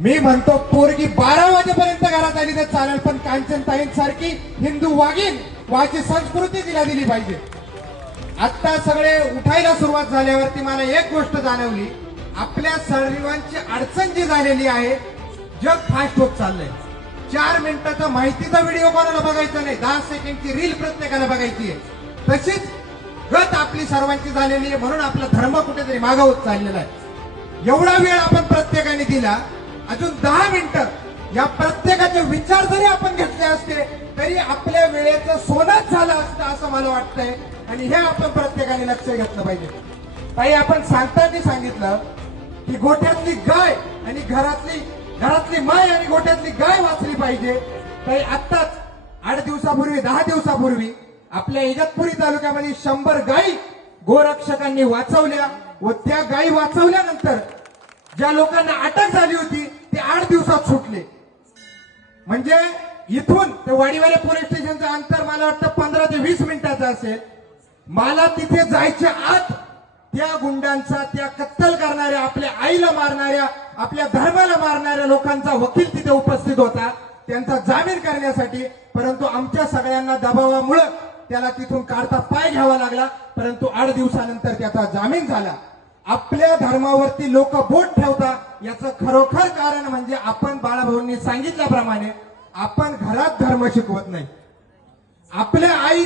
मी म्हणतो पोरगी 12 वाजेपर्यंत घरात आली तर चालेल, पण कांचनताईंसारखी हिंदू वागीन वाची संस्कृती तिला दिली पाहिजे. आता सगळे उठायला सुरुवात झाल्यावरती मला एक गोष्ट जाणवली, आपल्या सर्वांची अडचण जी झालेली आहे, जग फास्ट होत चाललंय. 4 मिनिटाचा माहितीचा व्हिडिओ कोणाला बघायचा नाही, 10 सेकंडची रील प्रत्येकाला बघायची आहे. तशीच गत आपली सर्वांची झालेली आहे, म्हणून आपला धर्म कुठेतरी मागे होत चाललेला आहे. एवढा वेळ आपण प्रत्येकाने दिला, अजून 10 मिनिटं या प्रत्येकाचे विचार जरी आपण घेतले असते तरी आपल्या वेळेचं सोनंच झालं असतं असं मला वाटतंय. आणि हे आपण प्रत्येकाने लक्ष घेतलं पाहिजे. ताई, आपण सांगताना सांगितलं की गोठ्यातली गाय आणि घरातली माय आणि गोठ्यातली गाय वाचली पाहिजे. ताई, आत्ताच 8 दिवसापूर्वी 10 दिवसापूर्वी आपल्या इगतपुरी तालुक्यामध्ये 100 गायी गोरक्षकांनी वाचवल्या व त्या गायी वाचवल्यानंतर ज्या लोकांना अटक झाली होती ते 8 दिवसात सुटले. म्हणजे इथून ते वाडीवाले पोलीस स्टेशनचं अंतर मला वाटतं 15 ते 20 मिनिटाचं असेल. मला तिथे जायच्या आत त्या गुंडांचा, त्या कत्तल करणाऱ्या, आपल्या आईला मारणाऱ्या, आपल्या धर्माला मारणाऱ्या लोकांचा वकील तिथे उपस्थित होता त्यांचा जामीन करण्यासाठी. परंतु आमच्या सगळ्यांना दबावामुळे त्याला तिथून काढता पाय घ्यावा लागला. परंतु 8 दिवसानंतर त्याचा जामीन झाला. आपल्या धर्मावरती लोक बोट ठेवतात याचं खरोखर कारण म्हणजे आपण बाळाभाऊंनी सांगितल्याप्रमाणे आपण घरात धर्म शिकवत नाही. आपल्या आई